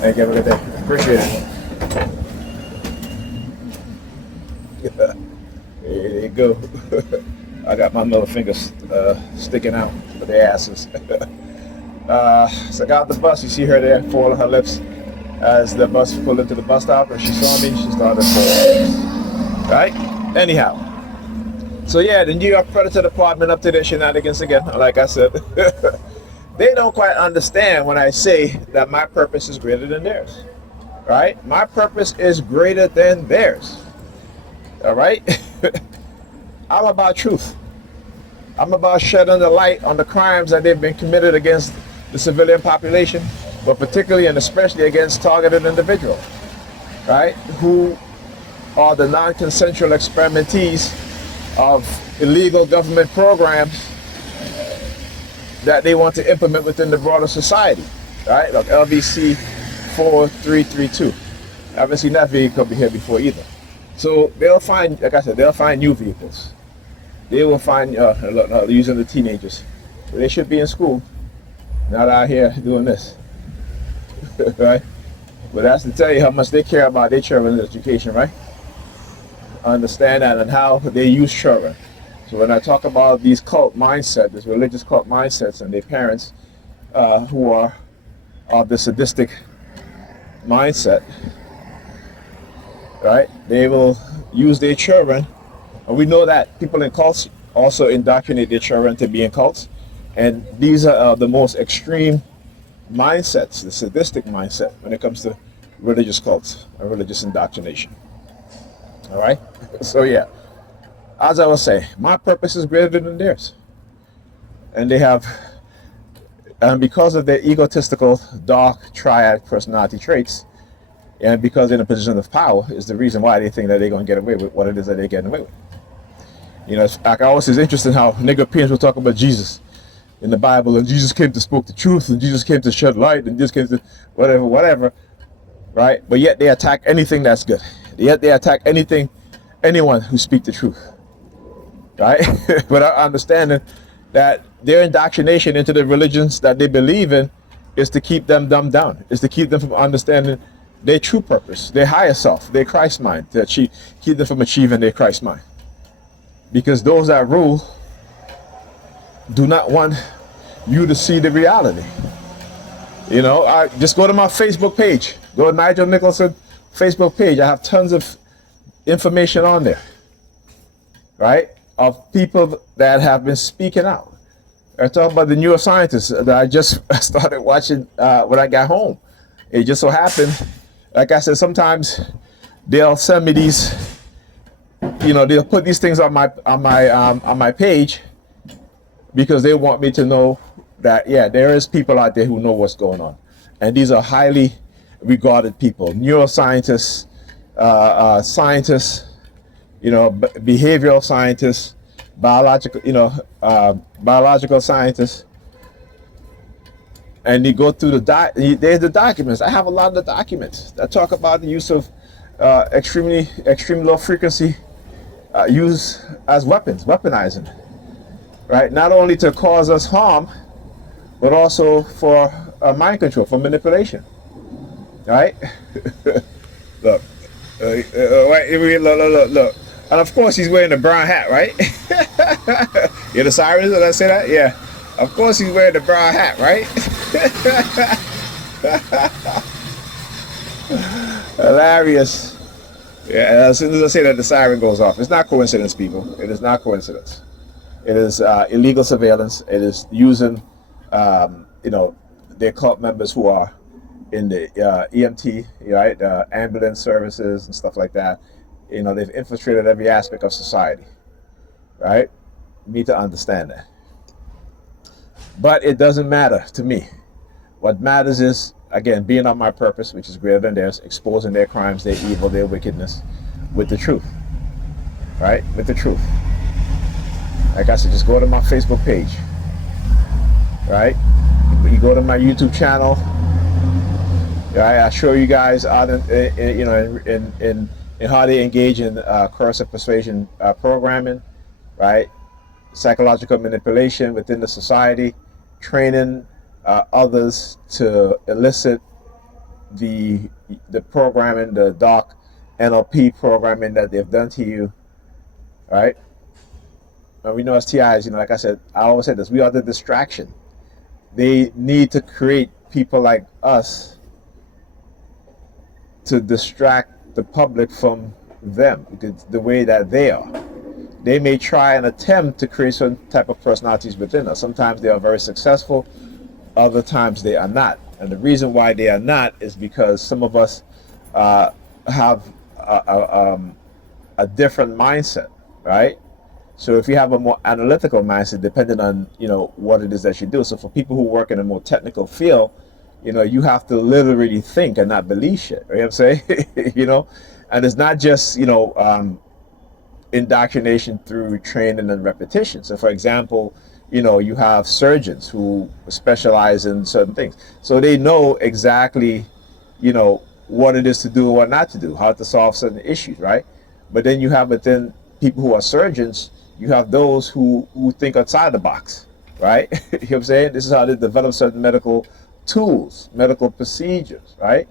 Thank you. Have a good day. Appreciate it. There you go. I got my middle fingers sticking out with their asses. So I got the bus. You see her there, falling her lips as the bus pulled into the bus stop, and she saw me. She started falling. Right? Anyhow. So yeah, the New York Predator Department up to their shenanigans again. Like I said, they don't quite understand when I say that my purpose is greater than theirs. Right? My purpose is greater than theirs. All right? I'm about truth. I'm about shedding the light on the crimes that they've been committed against the civilian population, but particularly and especially against targeted individuals, right? Who are the non-consensual experimentees of illegal government programs that they want to implement within the broader society, right? Like LVC 4332. I haven't seen that vehicle be here before either. So they'll find, like I said, they'll find new vehicles. They will find, using the teenagers. They should be in school, not out here doing this, right? But that's to tell you how much they care about their children's education, right? Understand that and how they use children. So when I talk about these cult mindsets, this religious cult mindsets, and their parents who are of the sadistic mindset, right? They will use their children, and we know that people in cults also indoctrinate their children to be in cults, and these are the most extreme mindsets, the sadistic mindset when it comes to religious cults and religious indoctrination. All right? So yeah, as I was saying, my purpose is greater than theirs. And they have, and because of their egotistical, dark, triad personality traits, and because they're in a position of power, is the reason why they think that they're going to get away with what it is that they're getting away with. You know, like I always say, it's interesting how Negropeans will talk about Jesus in the Bible, and Jesus came to speak the truth, and Jesus came to shed light, and Jesus came to whatever, right? But yet they attack anything that's good. Yet they attack anyone who speak the truth, right? Without understanding that their indoctrination into the religions that they believe in is to keep them dumbed down, is to keep them from understanding their true purpose, their higher self, their Christ mind, to keep them from achieving their Christ mind. Because those that rule do not want you to see the reality. You know, I just go to my Facebook page, go to Nigel Nicholson Facebook page. I have tons of information on there, right? Of people that have been speaking out. I talk about the neuroscientists that I just started watching when I got home. It just so happened, like I said, sometimes they'll send me these, you know, they'll put these things on my page because they want me to know that, yeah, there is people out there who know what's going on. And these are highly regarded people, neuroscientists, scientists, you know, behavioral scientists, biological, biological scientists. And you go through there's the documents. I have a lot of the documents that talk about the use of extreme low frequency use as weapons, weaponizing, right? Not only to cause us harm, but also for mind control, for manipulation, right? Look, look. And of course he's wearing a brown hat, right? You're the sirens, did I say that? Yeah. Of course he's wearing the brown hat, right? Hilarious. Yeah, as soon as I say that, the siren goes off. It's not coincidence, people. It is not coincidence. It is illegal surveillance. It is using, their cult members who are in the EMT, right, ambulance services and stuff like that. You know, they've infiltrated every aspect of society, right? You need to understand that. But it doesn't matter to me. What matters is, again, being on my purpose, which is greater than theirs, exposing their crimes, their evil, their wickedness with the truth, right? With the truth. Like I said, just go to my Facebook page, right? You go to my YouTube channel, right? I show you guys out in how they engage in coercive persuasion programming, right? Psychological manipulation within the society, training others to elicit the programming, the doc NLP programming that they've done to you, right? And we know as TIs, like I said, I always said this: we are the distraction. They need to create people like us to distract the public from them, because the way that they are. They may try and attempt to create certain type of personalities within us. Sometimes they are very successful, other times they are not. And the reason why they are not is because some of us have a different mindset, right? So if you have a more analytical mindset, depending on what it is that you do. So for people who work in a more technical field, you have to literally think and not believe shit. You know what I'm saying? And it's not just indoctrination through training and repetition. So for example, you have surgeons who specialize in certain things, so they know exactly what it is to do and what not to do, how to solve certain issues, right? But then you have within people who are surgeons, you have those who think outside the box, right? You know what I'm saying? This is how they develop certain medical tools, medical procedures, right?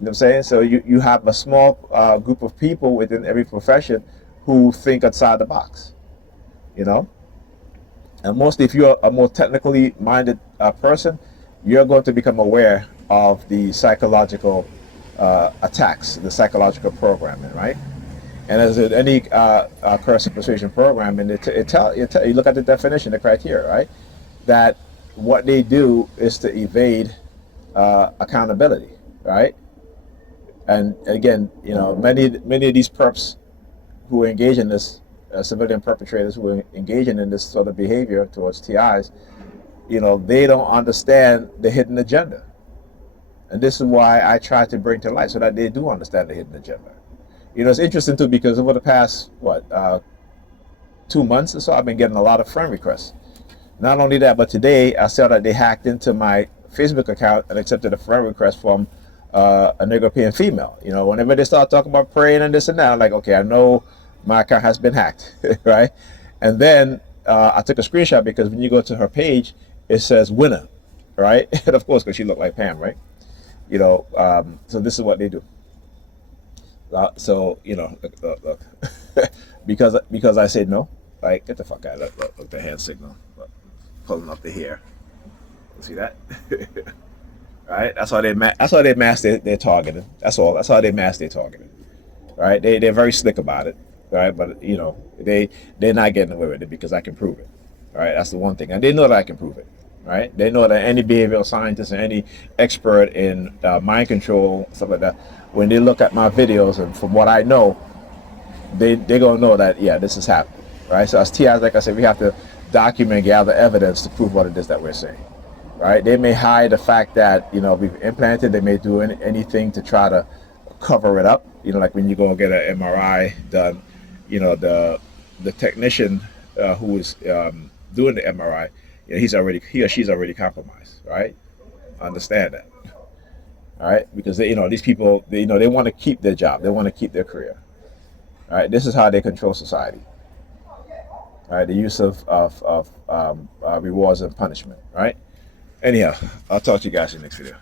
You know what I'm saying? So you have a small group of people within every profession who think outside the box, And mostly if you're a more technically minded person, you're going to become aware of the psychological attacks, the psychological programming, right? And as in any coercive persuasion programming, you look at the definition, the criteria, right? That what they do is to evade accountability, right? And again, many of these perps who engage in this, civilian perpetrators who are engaging in this sort of behavior towards TIs, they don't understand the hidden agenda. And this is why I try to bring to light so that they do understand the hidden agenda. It's interesting too, because over the past, 2 months or so, I've been getting a lot of friend requests. Not only that, but today I saw that they hacked into my Facebook account and accepted a friend request from a Negropean female. Whenever they start talking about praying and this and that, I'm like, okay, I know my account has been hacked, right? And then I took a screenshot, because when you go to her page, it says winner, right? And of course, because she looked like Pam, right? So this is what they do. So look. because I said no, like, get the fuck out. Look, the hand signal, look, pulling up the hair. See that? Right? That's how they mask their targeting. That's all. That's how they mask their targeting. Right? They're very slick about it. Right? But they're not getting away with it, because I can prove it. Right? That's the one thing, and they know that I can prove it. Right? They know that any behavioral scientist and any expert in mind control, stuff like that, when they look at my videos, and from what I know, they're gonna know that, yeah, this is happening. Right? So as TIs, like I said, we have to document, gather evidence to prove what it is that we're saying. Right? They may hide the fact that we've implanted. They may do anything to try to cover it up. Like when you go get an MRI done, the technician who is doing the MRI, he or she's already compromised. Right? Understand that. All right? Because these people, they want to keep their job. They want to keep their career. All right? This is how they control society. All right? The use of rewards and punishment. Right? Anyhow, I'll talk to you guys in the next video.